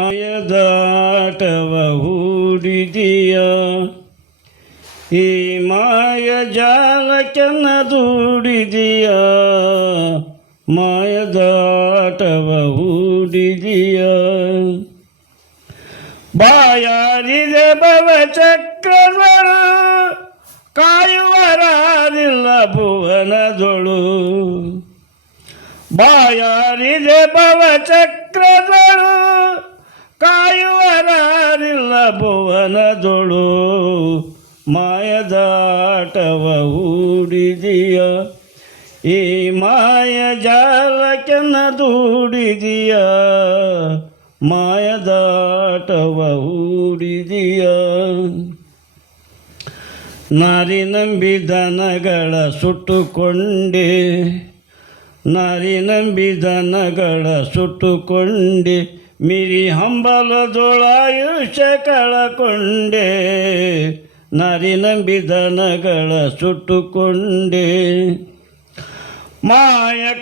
ಮಾಯದಾಟವ ಹೂಡಿದೀಯ ಈ ಮಾಯ ಜಾಲಕ್ಕೆನ್ನ ದೂಡಿದೀಯ ಮಾಯದಾಟವ ಹೂಡಿದೀಯ ಬಾಯಾರಿದೆ ಭವಚಕ್ರಗಳು ಕಾಯುವರಾರಿಲ್ಲ ಭುವನದೊಳು ಬಾಯಾರಿದೆ ಭವಚಕ್ರಗಳು ಕಾಯುವರಾರಿಲ್ಲ ಭುವನದೊಳು ಮಾಯದಾಟವ ಹೂಡಿದೀಯ ಈ ಮಾಯ ಜಾಲಕ್ಕೆನ್ನ ದೂಡಿದೀಯ ಮಾಯದಾಟವ ಹೂಡಿದೀಯ ನಾರಿ ನಂಬಿ ದನಗಳ ಸುಟ್ಟುಕೊಂಡೆ ನಾರಿ ನಂಬಿ ದನಗಳ ಸುಟ್ಟುಕೊಂಡೆ ಮಿರಿ ಹಂಬಲದೊಳಾಯುಷ್ಯ ಕಳಕೊಂಡೆ ನಾರಿ ನಂಬಿ ದನಗಳ ಸುಟ್ಟುಕೊಂಡೆ ಮಾಯ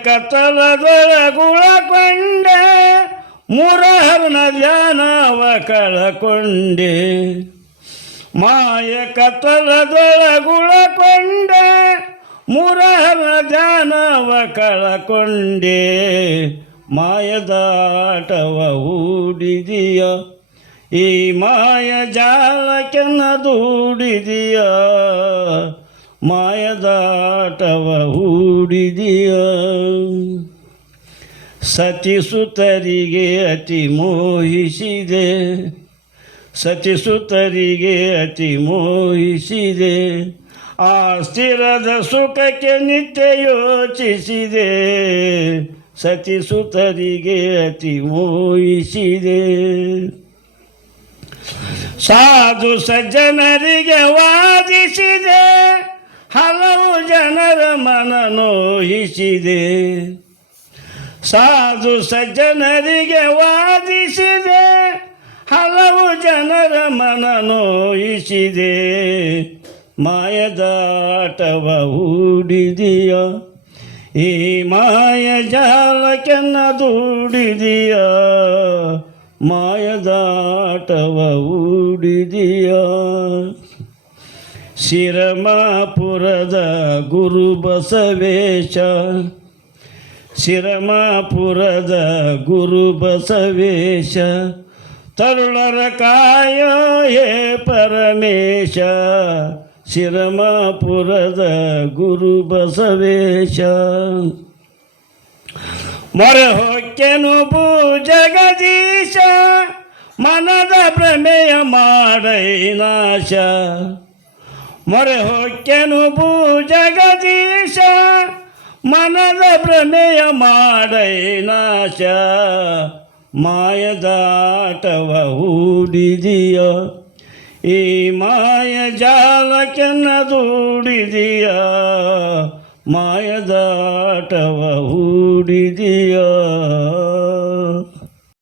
ಕತ್ತಲದೊಳಗುಳಕೊಂಡೆ ಮುರಹರನ ಧ್ಯಾನವ ಕಳಕೊಂಡೆ ಮಾಯ ಕತ್ತಲದೊಳಗುಳಕೊಂಡೆ ಮುರಹರ ಧ್ಯಾನವ ಕಳಕೊಂಡೆ ಮಾಯದಾಟವ ಹೂಡಿದೀಯ ಈ ಮಾಯ ಜಾಲಕ್ಕೆನ್ನ ದೂಡಿದೀಯ ಮಾಯದಾಟವ ಹೂಡಿದೀಯ ಸತಿಸುತರಿಗೆ ಅತಿ ಮೋಹಿಸಿದೆ ಸತಿಸುತರಿಗೆ ಅತಿ ಮೋಹಿಸಿದೆ ಆ ಸ್ಥಿರದ ಸುಖಕ್ಕೆ ನಿತ್ಯ ಯೋಚಿಸಿದೆ ಸತಿಸುತರಿಗೆ ಅತಿ ಮೋಹಿಸಿದೆ ಸಾಧು ಸಜ್ಜನರಿಗೆ ವಾದಿಸಿದೆ ಹಲವು ಜನರ ಮನ ನೋಯಿಸಿದೆ ಸಾಧು ಸಜ್ಜನರಿಗೆ ವಾದಿಸಿದೆ ಹಲವು ಜನರ ಮನ ನೋಯಿಸಿದೆ ಮಾಯದಾಟವ ಹೂಡಿದೀಯ ಈ ಮಾಯ ಜಾಲಕ್ಕೆನ್ನ ದೂಡಿದೀಯ ಮಾಯದಾಟವ ಹೂಡಿದೀಯ ಶಿರಮಾಪುರದ ಗುರು ಬಸವೇಶ ಶಿರಮಾಪುರದ ಗುರು ಬಸವೇಶ ತರುಳರ ಕಾಯ ಹೇ ಪರಮೇಶ ಶಿರಮಾಪುರದ ಗುರು ಬಸವೇಶ ಮೊರೆ ಹೊಕ್ಕೆನು ಜಗದೀಶ ಮನದ ಭ್ರಮೆಯ ಮಾಡೈ ನಾಶ ಮೊರೆ ಹೊಕ್ಕೆನು ಜಗದೀಶ ಮನದ ಭ್ರಮೆಯ ಮಾಡೈ ನಾಶ ಮಾಯದಾಟವ ಹೂಡಿದೀಯ ಈ ಮಾಯ ಜಾಲಕ್ಕೆನ್ನ ದೂಡಿದೀಯ ಮಾಯದಾಟವ ಹೂಡಿದೀಯ